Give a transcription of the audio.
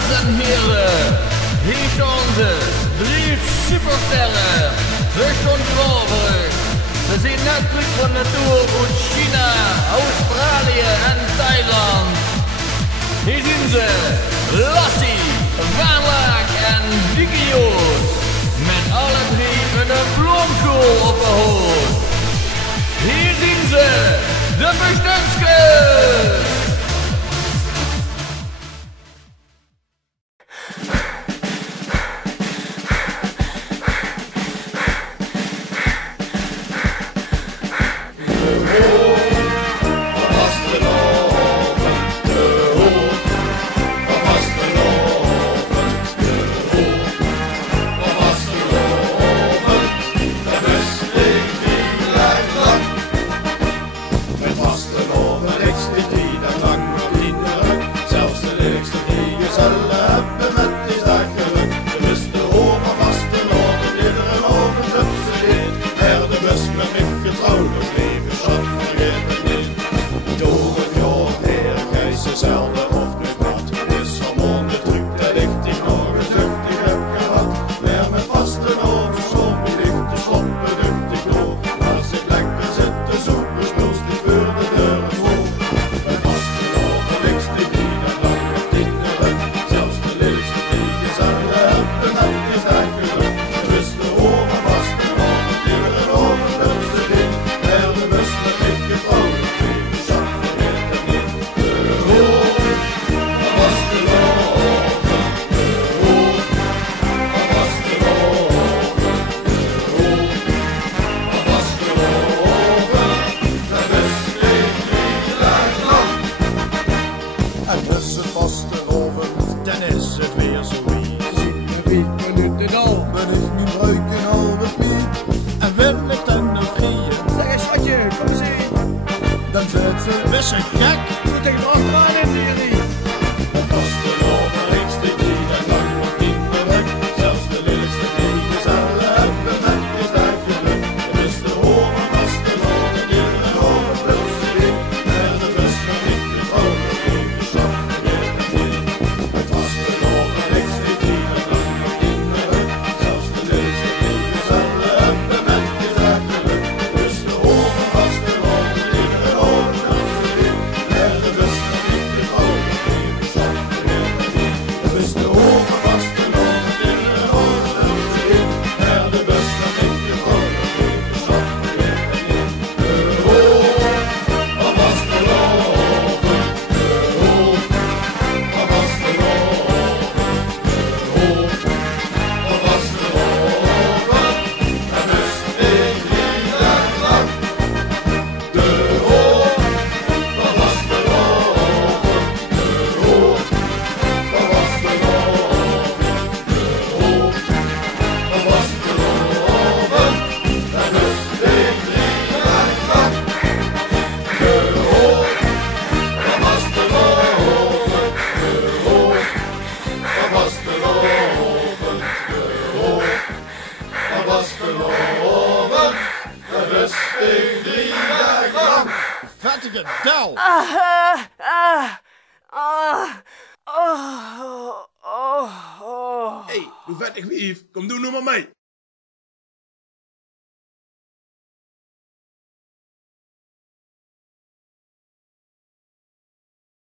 Dames en heren, hier zijn ze, 3 supersterren, vlucht und Voorbrug. Ze zijn net terug van de tour uit China, Australië en Thailand. Hier zijn ze, Lassie, Van Laak en Dickie Joos, met alle 3 een bloemkool op de hoofd. Hier zien ze, de Verstandskes! Dan is het weer zoiets. 5 minuten al, ben ik nu ruiken al bekniet. En wil ik dan nog vrieën? Zeg eens schatje, kom eens heen. Dan zit ze best een gek. Moet tegen de achteraan in jullie. Het was de overigste die dat lang wordt indruk. Zelfs de lelijkste vliegers hebben met is dat geluk. Dus de horen was de horen, iedere horen plus erin. En de bus kan ik de vrolijk even zacht vergeten. Het was de overigste die dat lang wordt indruk. Zelfs de lelijkste vliegers hebben met is dat geluk. Dus de horen was de horen, iedere horen plus erin. En de bus kan ik de vrolijk even zacht vergeten. Dus de horen was de horen, iedere horen plus erin. En de bus kan ik de vrolijk even zacht vergeten. De horen, wat was de loven? De horen, wat was de loven? De horen, wat was de loven? En dus ik die dag lang. De horen, wat was de loven? De horen, wat was de loven? De horen, wat was de loven? En dus ik die dag lang. De horen, wat was de loven? De horen, wat was de loven? De horen, wat was de loven? En dus ik die dag lang. Vettige del! Hey, doe vettig wief, kom doe nog maar mee.